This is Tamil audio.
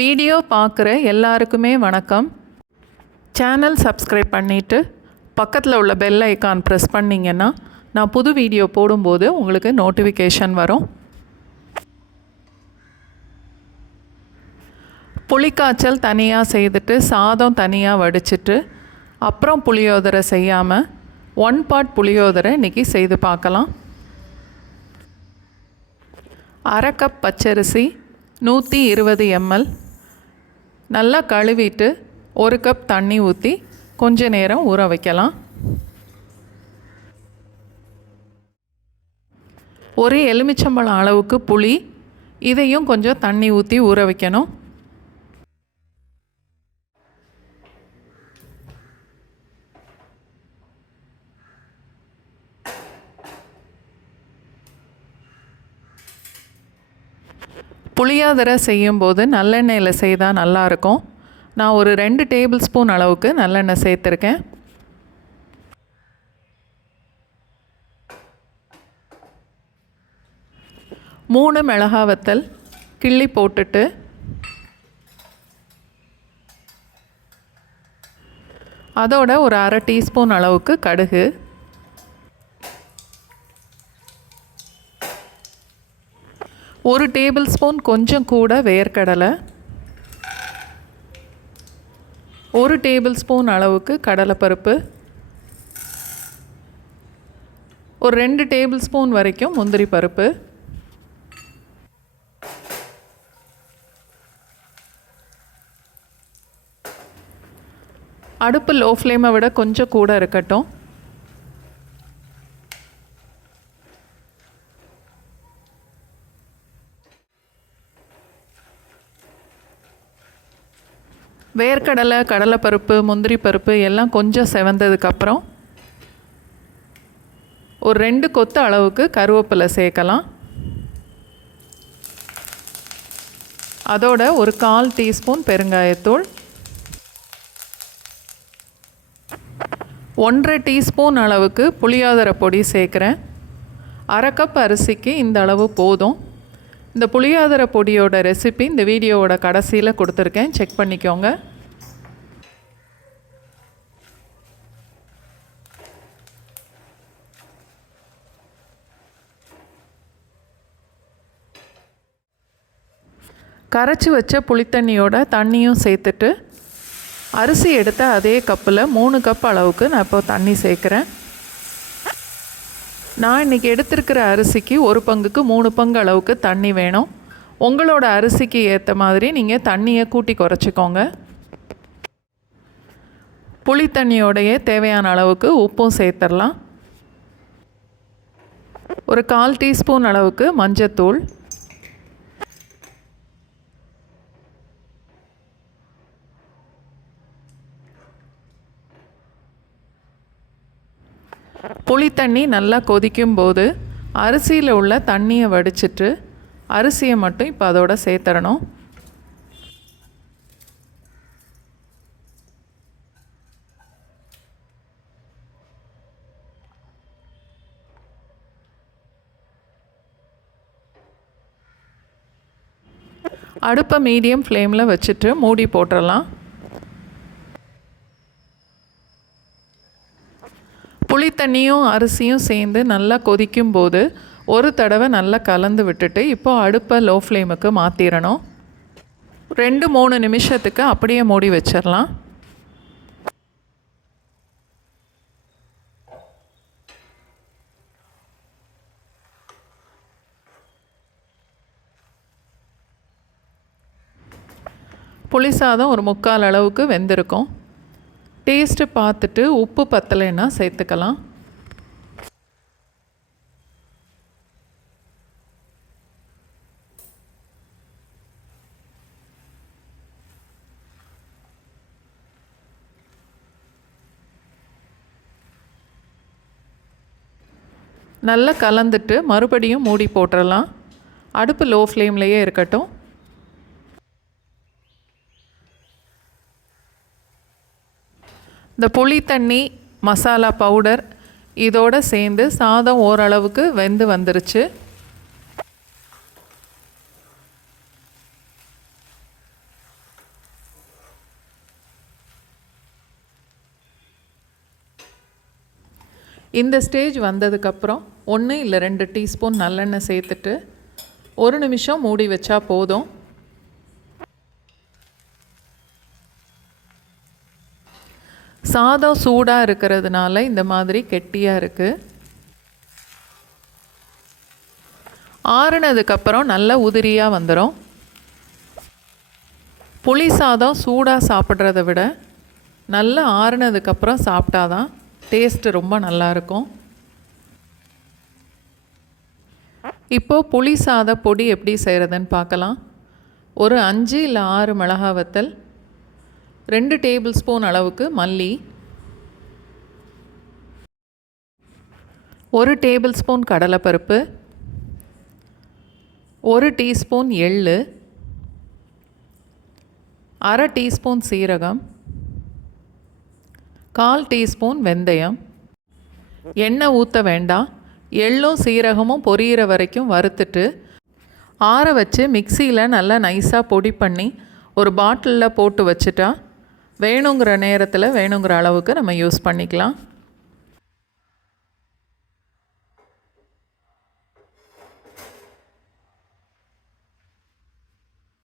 வீடியோ பார்க்குற எல்லாருக்குமே வணக்கம். சேனல் சப்ஸ்கிரைப் பண்ணிவிட்டு பக்கத்தில் உள்ள பெல் ஐக்கான் ப்ரெஸ் பண்ணிங்கன்னா நான் புது வீடியோ போடும்போது உங்களுக்கு நோட்டிஃபிகேஷன் வரும். புளிக்காய்ச்சல் தனியாக செய்துட்டு சாதம் தனியாக வடிச்சிட்டு அப்புறம் புளியோதரை செய்யாமல் 1 part புளியோதரை இன்றைக்கி செய்து பார்க்கலாம். 1/2 கப் பச்சரிசி 120 ml நல்லா கழுவிட்டு 1 கப் தண்ணி ஊற்றி கொஞ்ச நேரம் ஊற வைக்கலாம். ஒரு எலுமிச்சம்பழம் அளவுக்கு புளி, இதையும் கொஞ்சம் தண்ணி ஊற்றி ஊற வைக்கணும். புளியோதரை செய்யும்போது நல்லெண்ணெயில் செய்தால் நல்லாயிருக்கும். நான் ஒரு 2 டேபிள் ஸ்பூன் அளவுக்கு நல்லெண்ணெய் சேர்த்துருக்கேன். மூணு மிளகாய் வத்தல் கிள்ளி போட்டுட்டு அதோட ஒரு 1/2 டீஸ்பூன் அளவுக்கு கடுகு, ஒரு டேபிள் ஸ்பூன் கொஞ்சம் கூட வேர்க்கடலை, 1 டேபிள் ஸ்பூன் அளவுக்கு கடலைப்பருப்பு, ஒரு 2 டேபிள் ஸ்பூன் வரைக்கும் முந்திரி பருப்பு, அடுப்பு லோ ஃப்ளேமை விட கொஞ்சம் கூட இருக்கட்டும். வேர்க்கடலை, கடலைப்பருப்பு, முந்திரி பருப்பு எல்லாம் கொஞ்சம் செவந்ததுக்கப்புறம் ஒரு 2 கொத்து அளவுக்கு கருவேப்பிலை சேர்க்கலாம். அதோட ஒரு 1/4 டீஸ்பூன் பெருங்காயத்தூள், 1/2 டீஸ்பூன் அளவுக்கு புளியோதரை பொடி சேர்க்குறேன். 1/2 கப் அரிசிக்கு இந்த அளவு போதும். இந்த புளியோதரை பொடியோட ரெசிபி இந்த வீடியோவோட கடைசியில் கொடுத்துருக்கேன், செக் பண்ணிக்கோங்க. கரைச்சி வச்ச புளித்தண்ணியோட தண்ணியும் சேர்த்துட்டு அரிசி எடுத்த அதே கப்பில் 3 கப் அளவுக்கு நான் இப்போ தண்ணி சேர்க்குறேன். நான் இன்றைக்கி எடுத்திருக்கிற அரிசிக்கு 1 பங்குக்கு 3 பங்கு அளவுக்கு தண்ணி வேணும். உங்களோட அரிசிக்கு ஏற்ற மாதிரி நீங்கள் தண்ணியை கூட்டி குறைச்சிக்கோங்க. புளி தண்ணியோடையே தேவையான அளவுக்கு உப்பும் சேர்த்துடலாம். ஒரு 1/4 டீஸ்பூன் அளவுக்கு மஞ்சத்தூள், புளி தண்ணி நல்லா கொதிக்கும் போது அரிசியில் உள்ள தண்ணியை வடிச்சிட்டு அரிசியை மட்டும் இப்போ அதோட சேர்த்துடணும். அடுப்பை மீடியம் ஃப்ளேமில் வச்சுட்டு மூடி போட்டுடலாம். புளி தண்ணியும் அரிசியும் சேர்ந்து நல்லா கொதிக்கும் போது ஒரு தடவை நல்லா கலந்து விட்டுட்டு இப்போ அடுப்பை லோ ஃப்ளேமுக்கு மாற்றிடணும். 2-3 நிமிஷத்துக்கு அப்படியே மூடி வச்சிடலாம். புளி சாதம் ஒரு 3/4 அளவுக்கு வெந்திருக்கும். டேஸ்ட்டு பார்த்துட்டு உப்பு பத்தலைன்னா சேர்த்துக்கலாம். நல்லா கலந்துட்டு மறுபடியும் மூடி போட்டுடலாம். அடுப்பு லோ ஃப்ளேம்லேயே இருக்கட்டும். இந்த புளி தண்ணி, மசாலா பவுடர் இதோடு சேர்ந்து சாதம் ஓரளவுக்கு வெந்து வந்துருச்சு. இந்த ஸ்டேஜ் வந்ததுக்கப்புறம் 1 இல்லை 2 டீஸ்பூன் நல்லெண்ணெய் சேர்த்துட்டு 1 நிமிஷம் மூடி வச்சா போதும். சாதம் சூடாக இருக்கிறதுனால இந்த மாதிரி கெட்டியாக இருக்குது. ஆறுனதுக்கப்புறம் நல்ல உதிரியாக வந்துடும். புளி சாதம் சூடாக சாப்பிட்றத விட நல்லா ஆறுனதுக்கப்புறம் சாப்பிட்டாதான் டேஸ்ட்டு ரொம்ப நல்லாயிருக்கும். இப்போது புளி சாத பொடி எப்படி செய்கிறதுன்னு பார்க்கலாம். ஒரு 5 இல்லை 6 மிளகா வத்தல், 2 டேபிள் ஸ்பூன் அளவுக்கு மல்லி, 1 டேபிள் ஸ்பூன் கடலைப்பருப்பு, 1 டீஸ்பூன் எள்ளு, 1/2 டீஸ்பூன் சீரகம், 1/4 டீஸ்பூன் வெந்தயம். எண்ணெய் ஊற்ற வேண்டாம். எள்ளும் சீரகமும் பொரியிற வரைக்கும் வறுத்துட்டு ஆற வச்சு மிக்சியில் நல்லா நைஸாக பொடி பண்ணி ஒரு பாட்டிலில் போட்டு வச்சுட்டா வேணுங்கிற நேரத்தில் வேணுங்கிற அளவுக்கு நம்ம யூஸ் பண்ணிக்கலாம்.